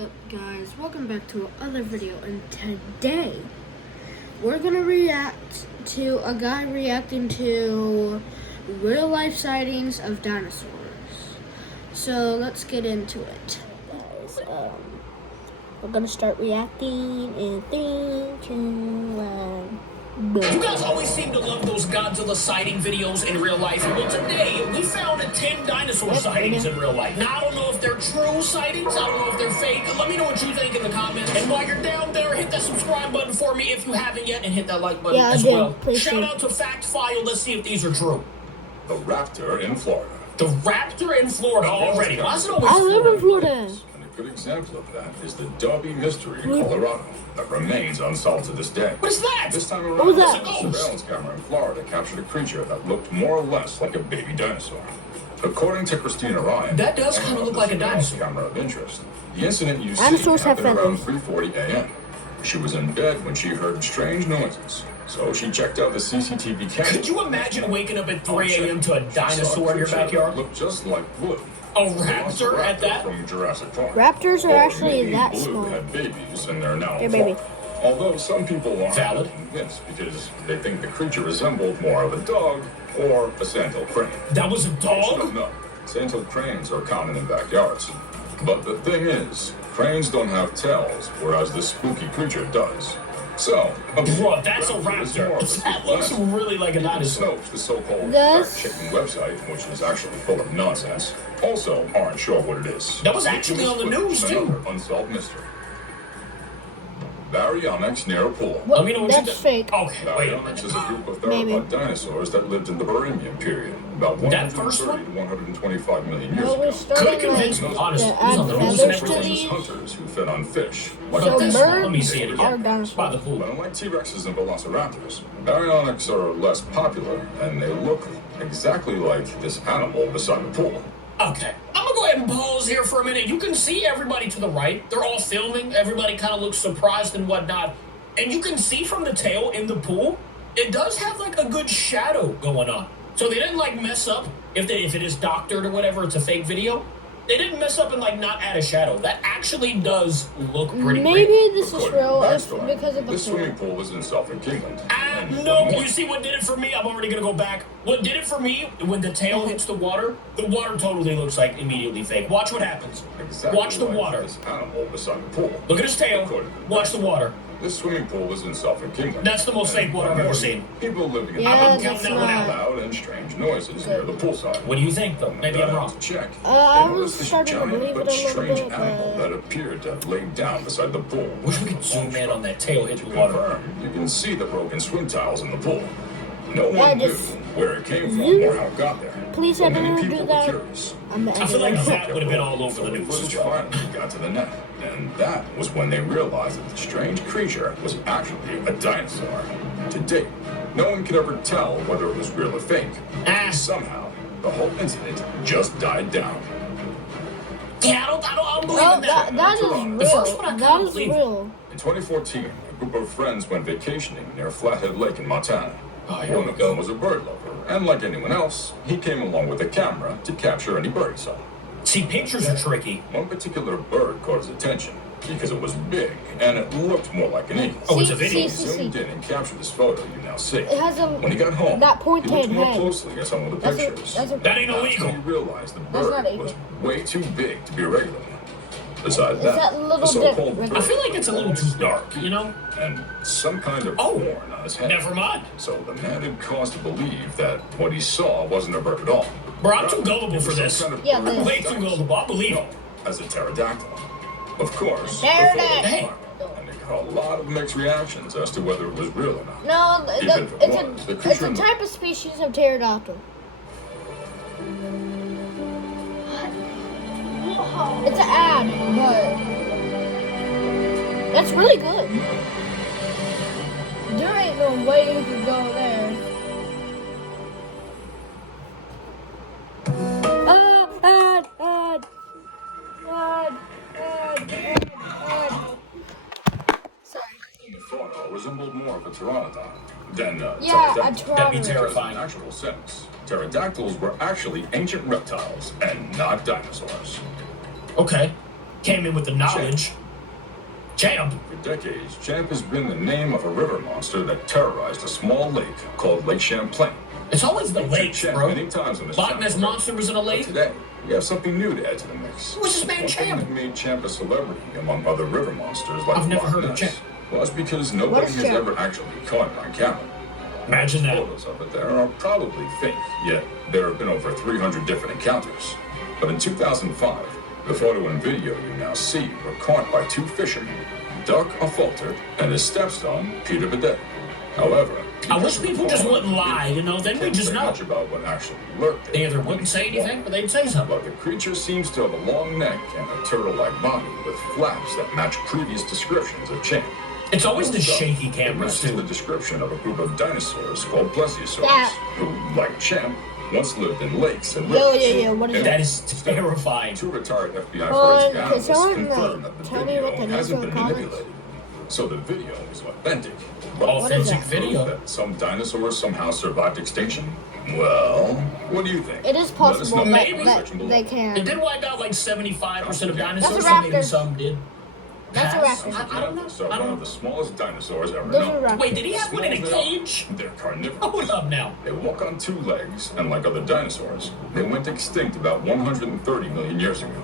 up, guys? Welcome back to another video, and today we're gonna react to a guy reacting to real life sightings of dinosaurs. So let's get into it, guys. We're gonna start reacting in 3, 2, 1. You guys always seem to love those Godzilla sighting videos in real life. Well, today we found 10 dinosaur sightings in real life. Now, I don't know if they're true sightings. I don't know if they're fake. Let me know what you think in the comments. And while you're down there, hit that subscribe button for me if you haven't yet, and hit that like button as well. Shout out to Fact File. Let's see if these are true. The raptor in Florida. The raptor in Florida already. Why is it always I live in Florida. Good example of that is the Derby mystery in Colorado that remains unsolved to this day. What is that? This time What was around, that? a surveillance camera in Florida captured a creature that looked more or less like a baby dinosaur. According to Christina Ryan, That does kind of look like a dinosaur. Camera of interest. The incident you see Dinosaurs have happened around feathers. 3:40 a.m. She was in bed when she heard strange noises, so she checked out the CCTV camera. Could you imagine waking up at 3 a.m. to a dinosaur in your backyard? Looked just like Blue. A raptor at that? From Jurassic Park. Raptors are actually Maybe that Blue small. had babies and they're now They're baby. farmed. Although some people aren't Valid. convinced because they think the creature resembled more of a dog or a sandhill crane. That was a dog? No, sandhill cranes are common in backyards. But the thing is, cranes don't have tails, whereas this spooky creature does. So, Bro, that's a is more raptor. of a That looks planet. really like a dinosaur. Snopes, the so-called Does- fact-checking website, which is actually full of nonsense, also aren't sure what it is. That was actually on the news, too. Another unsolved mystery. Baryonyx near a pool. Let me know what you That's think. fake. Okay, wait a Baryonyx minute. is a group of Maybe. theropod dinosaurs that lived in the Permian period, about That first 130 to 125 million years No, we're ago. starting Could convince me, like honestly. to It was on add the news and feathers to everything. these. Hunters who fed on fish. What So about this one? Let me birds see it are again. dinosaurs. By the pool. But unlike T-Rexes and Velociraptors, Baryonyx are less popular, and they look exactly like this animal beside the pool. Okay, I'm gonna go ahead and pause here for a minute. You can see everybody to the right. They're all filming. Everybody kind of looks surprised and whatnot. And you can see from the tail in the pool, it does have like a good shadow going on. So they didn't like mess up if it is doctored or whatever. It's a fake video. They didn't mess up and like not add a shadow. That actually does look pretty Maybe great. this is According to real if, backstory, because of the this pool. swimming pool was in Suffolk, England. And No, one you see what did it for me? I'm already gonna go back. What did it for me when the tail hits the water totally looks like immediately fake. Watch what happens. exactly Watch the like water. This animal beside the pool. Look at his tail. According to Watch the water. This swimming pool was in Suffolk, England. That's the most fake one I've ever seen. People living in Yeah, I'm that's counting that one out. not. loud and strange noises near the poolside. What do you think, though? Maybe I'm wrong. To check. I They was noticed this starting to giant believe but it a little strange bit, animal but- that appeared to have laid down beside the pool. Wish we could zoom in on that tail hit the water. Confirmed, you can see the broken swim tiles in the pool. No one Yeah, knew just where it came from zoom. or how it got there. Please But have many anyone do people were that. curious. I feel like that would have been all over the news as Footage well. finally got to the net, and that was when they realized that the strange creature was actually a dinosaur. To date, no one could ever tell whether it was real or fake. Somehow, the whole incident just died down. Yeah, I don't believe Oh, in that. that is The first one I real. couldn't That is believe. real. In 2014, a group of friends went vacationing near Flathead Lake in Montana. Oh, here One we of go. them was a bird lover, and like anyone else, he came along with a camera to capture any bird he saw. See, pictures are tricky. One particular bird caught his attention because it was big and it looked more like an eagle. Oh, it's a See, video. He see, zoomed see. in and captured this photo you now see. It has a When he got home, that he pointed looked more head. closely at some of the That's a, pictures. that's a, That ain't That's illegal. when he realized the That's not bird eagle. was way too big to be a regular one. Besides Is that, that little the so-called dick- bird I feel like it's a little too dark, you know? and some kind of Oh, horn on his head. Never mind. So the man had cause to believe that what he saw wasn't a bird at all. Bro, I'm too gullible for Some this. kind of Yeah, bird this. Way too gullible. I believe No, it. as a pterodactyl. Of course, the Pterodactyl. photo was Hey. marked, and it got a lot of mixed reactions as to whether it was real or not. no, Even if it was, the it's creature a in the- type of species of pterodactyl. It's an ad, but that's really good. There ain't no way you could go there. Sorry. The photo resembled more of a pteranodon than Yeah, a pterodactyl. That'd be pterodactyl. terrifying. In actual sense, pterodactyls were actually ancient reptiles and not dinosaurs. Okay. Came in with the knowledge. Champ. For decades, Champ has been the name of a river monster that terrorized a small lake called Lake Champlain. It's always the lake, Champ bro. many times on this Loch Ness channel. Monster was in a lake. But today, we have something new to add to the mix. Who's this man, One thing Champ? that made Champ a celebrity among other river monsters like I've never Loch heard of Ness Champ. was because What nobody is has Champ? ever actually caught it on camera. Imagine that. Photos of it there are probably fake, yet there have been over 300 different encounters. But in 2005, the photo and video you now see were caught by two fishermen, Doug Affolter and his stepson, Peter Bidet. However, I wish people just wouldn't lie, you know, then we can't just say know. much about what actually lurked They there. either wouldn't say anything or they'd say something. But the creature seems to have a long neck and a turtle-like body with flaps that match previous descriptions of Champ. It's always the shaky It cameras, matches the too. description of a group of dinosaurs called plesiosaurs, Yeah. who, like Champ, once lived in lakes and Yo, rivers. yo, yo, what is And that? That is terrifying. Two retired FBI Can forensic analysts someone, confirmed that the tell me what the video names hasn't of been the comments? manipulated. So the video is authentic. Authentic that? video. That some dinosaurs somehow survived extinction? Well, what do you think? It is Let us know possible in the that, Maybe. comment that section they below. It can. did wipe out like 75% of That's dinosaurs, a so maybe raptor. some did. That's a pass. raptor. I don't know. So I one don't of know. the smallest dinosaurs ever Those known. are raptors. Wait, did he have one in a Small as they are, cage? They're carnivorous. Hold up now. They walk on two legs, and like other dinosaurs, they went extinct about 130 million years ago.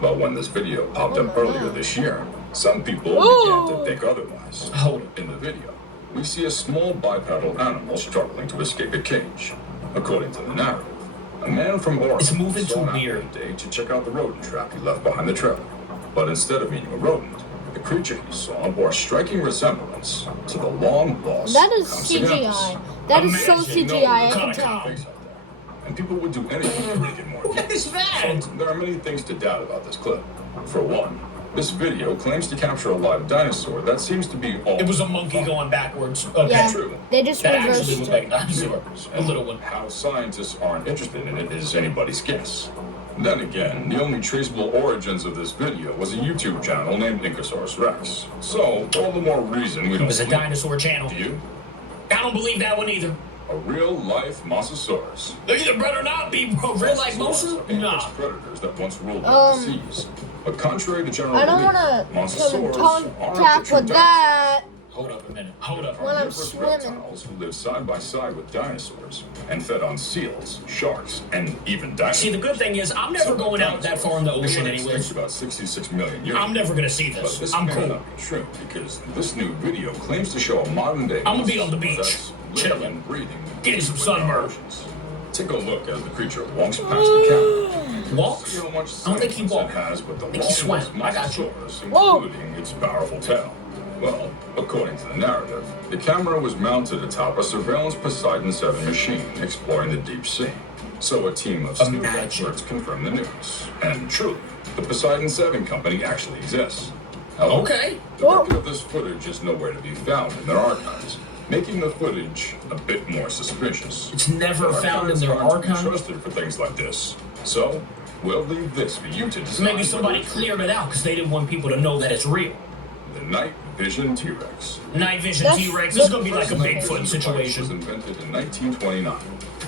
But when this video popped up earlier this year, some people began to think otherwise. Hold up. In the video, we see a small bipedal animal struggling to escape a cage. According to the narrative, a man from Oregon It's moving sought too out weird. one day to check out the rodent trap he left behind the trailer. But instead of meeting a rodent, the creature he saw bore a striking resemblance to the long-lost That is Compsognathus. CGI. That is so Imagine, CGI, I no, can kinda tell. Face out there. And people would do anything to make it more What is that? So, there are many things to doubt about this clip. For one, this video claims to capture a live dinosaur that seems to be all It was a monkey going backwards. Okay. Yeah, true. they just That actually reversed looked like a it. dinosaur. A little one. How scientists aren't interested in it is anybody's guess. Then again, the only traceable origins of this video was a YouTube channel named Inkosaurus Rex. So, all the more reason we It don't was a believe it. dinosaur channel. Do you? I don't believe that one either. A real-life Mosasaurus. They either better not be real like Mosa. Nah. Predators that once ruled Um, the seas. But contrary to general I don't belief, want to come in Mosasaurs aren't the contact true with that. Hold up a minute. Hold up. When I'm Carnivorous swimming. reptiles who live side by side with dinosaurs and fed on seals, sharks, and even dinosaurs. See, the good thing is I'm never going out that far in the ocean They went extinct anyways. about 66 million years I'm ago. never gonna see But this. this I'm may cool. not be true because this new video claims to show a modern day. I'ma be on the beach, that's living chilling, and breathing, getting some within our sunburn. oceans. Take a look as the creature walks past the camera. Walks? See how much I don't think he semblance walked. it has with the I think he swam. longest I got you. Mosasaurus, Whoa. including its powerful tail. Well, according to the narrative, the camera was mounted atop a surveillance Poseidon 7 machine exploring the deep sea. So a team of scuba Imagine. experts confirmed the news. And truly, the Poseidon 7 company actually exists. However, Okay. the record of this footage is nowhere to be found in their archives, making the footage a bit more suspicious. It's never The found in their archives aren't to be archive. trusted for things like this. So, we'll leave this for you to decide. Maybe somebody whether it's cleared it out because they didn't want people to know that it's real. the Night Vision T-Rex. Night vision That's- T-Rex. This is gonna be like a First night Bigfoot vision device was situation. invented in 1929.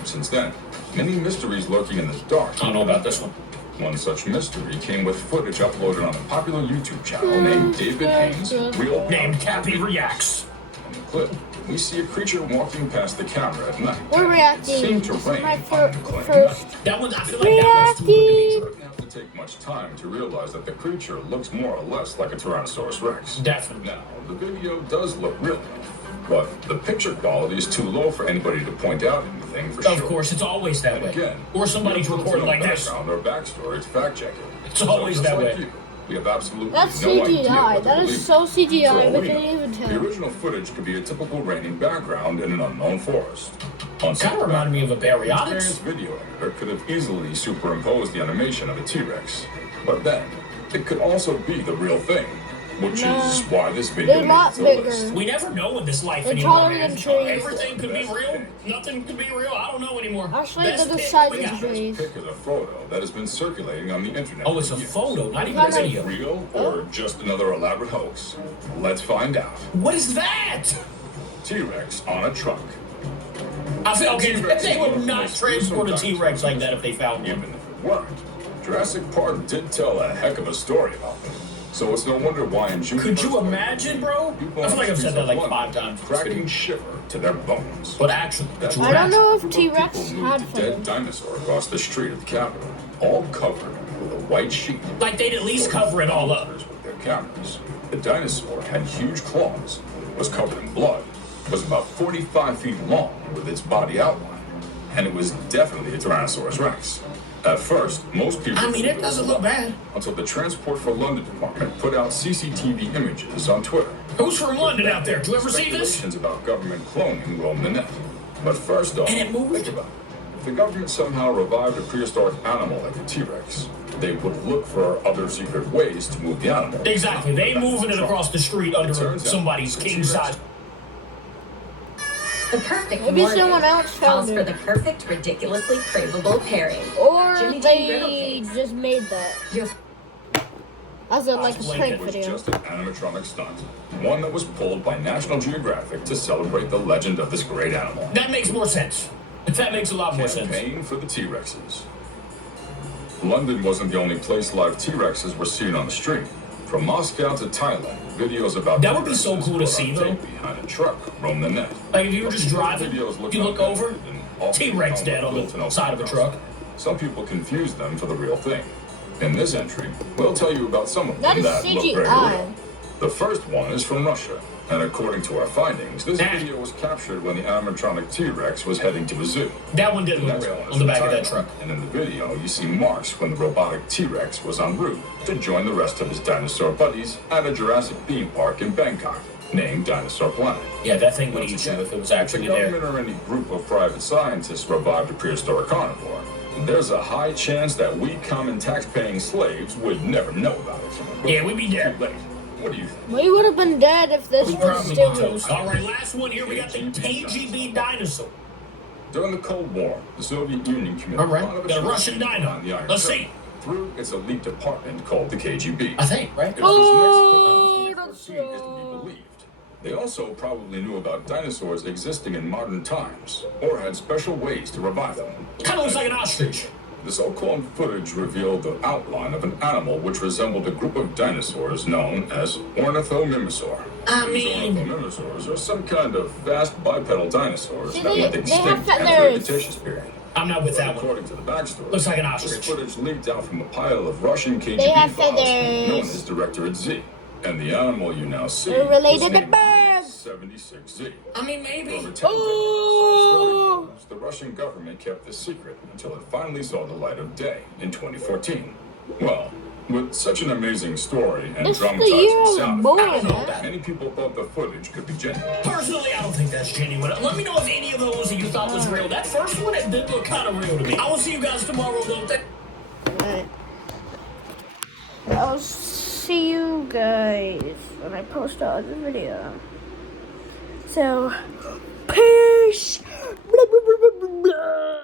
Since then, many mysteries lurking in the dark. I don't know about this one. One such mystery came with footage uploaded on a popular YouTube channel named David Haynes' Real Named Cappy Reacts. In the clip, we see a creature walking past the camera at night. We're reacting. Seemed to This is rain my on the claim. first. That one, I feel like that one's too good to be true. Doesn't have to take much time to realize that the creature looks more or less like a Tyrannosaurus Rex. Definitely. Now, the video does look real enough, but the picture quality is too low for anybody to point out anything for Of sure. course, it's always that And way. again, Or somebody's we have recording no like this. background or backstory to fact check it. It's always just that like way. you, we have absolutely That's no idea CGI. what to That is believe. so CGI. For all We we can't know, even the tell. original footage could be a typical raining background in an unknown forest. Kind of reminded me of a An Baryonyx. experienced video editor could have easily superimposed the animation of a T-Rex. But then, it could also be the real thing, which No. is why this video They're not needs a bigger. list. We never know in this life They're anymore, taller man. than trees. Everything could be real. Nothing could be real. I don't know anymore. Actually, Best they're the pick size we of got. trees. This pic is a photo that has been circulating on the internet. Oh, it's for a years. photo, not even a Kind of- video. Real or just another elaborate hoax? Let's find out. What is that? T-Rex on a truck. I feel okay. T-Rex They is one would of the not most transport a gruesome T-Rex like dinosaurs. that if they found Even one. if it weren't, Jurassic Park did tell a heck of a story about them. So it's no wonder why in June. Could you imagine, bro? I feel like I've said that like 5 times. Cracking shiver to their bones. But actually, I don't know if Group of T-Rex people moved had a dead fun. dinosaur across the street of the Capitol, all covered with a white sheet. like they'd at least cover it all up. With their cameras. The dinosaur had huge claws, was covered in blood, was about 45 feet long with its body outlined, and it was definitely a Tyrannosaurus Rex. At first, most people. I mean, it doesn't look bad. Until the Transport for London department put out CCTV images on Twitter. Who's from London out there? Do you ever see this? Speculations about government cloning roamed the net. But first off, And it moved. think about it. If the government somehow revived a prehistoric animal like the T-Rex, they would look for other secret ways to move the animal. Exactly. They moving it across the street under Turns out somebody's the king T-Rex size. The perfect Maybe morning someone else calls found for it. the perfect, ridiculously craveable pairing. Or Jimmy Dean griddle they cakes. just made that Your as a like a Cosplay prank It was video. just an animatronic stunt. One that was pulled by National Geographic to celebrate the legend of this great animal. That makes more sense. That makes a lot more sense. Campaign for the T-Rexes. London wasn't the only place live T-Rexes were seen on the street. From Moscow to Thailand, videos about That would be so T-Rexes cool to put see, on though. tape behind a truck roam the net. Like if you were just driving, Videos you look over, unedited and often T-Rex found dead on built in the a side of the house. truck. Some people confuse them for the real thing. In this entry, we'll tell you about some of That them is that look very CGI. real. The first one is from Russia, and according to our findings, this video was captured when the animatronic T-Rex was heading to a zoo. That one didn't look Next real one is on the from back of that Thailand, truck. And in the video, you see marks when the robotic T-Rex was en route to join the rest of his dinosaur buddies at a Jurassic theme park in Bangkok, named Dinosaur Planet. Yeah, that thing would Once eat you again, if it was if actually the there. government or any group of private scientists revived a prehistoric carnivore, there's a high chance that we common tax-paying slaves would never know about it. Yeah, we'd be dead. Too late. What do you think? We would have been dead if this We was probably still be news. toast. All right, last one here. We got the KGB dinosaur. During the Cold War, the Soviet Union committed All right, a lot of got a atrocities Russian dino. behind the Iron Let's Curtain see. through its elite department called the KGB. I think, right? It was Oh, this next put on 2014 is to be believed. They also probably knew about dinosaurs existing in modern times, or had special ways to revive them. Kind of looks like an ostrich. The so-called footage revealed the outline of an animal which resembled a group of dinosaurs known as Ornithomimosaur. I These mean- Ornithomimosaurs are some kind of fast bipedal dinosaurs See, that they- went they extinct have after the feathers. Cretaceous period. I'm not with But that one. according to the backstory, Looks like an this ostrich. footage leaked out from a pile of Russian KGB They have files feathers. known as Directorate Z. And the animal you now see They're related was to named birds. 76Z. I mean, maybe. Over 10 decades, Oh. the Russian government kept this secret until it finally saw the light of day in 2014. Well, with such an amazing story and This is the dramatizing year I was sound born, effects, man. many people thought the footage could be genuine. Personally, I don't think that's genuine. Let me know if any of those that you thought was real. That first one, it did look kind of real to me. I will see you guys tomorrow, though. Right. I'll see you guys when I post out the video. So, peace. Blah, blah, blah, blah, blah, blah.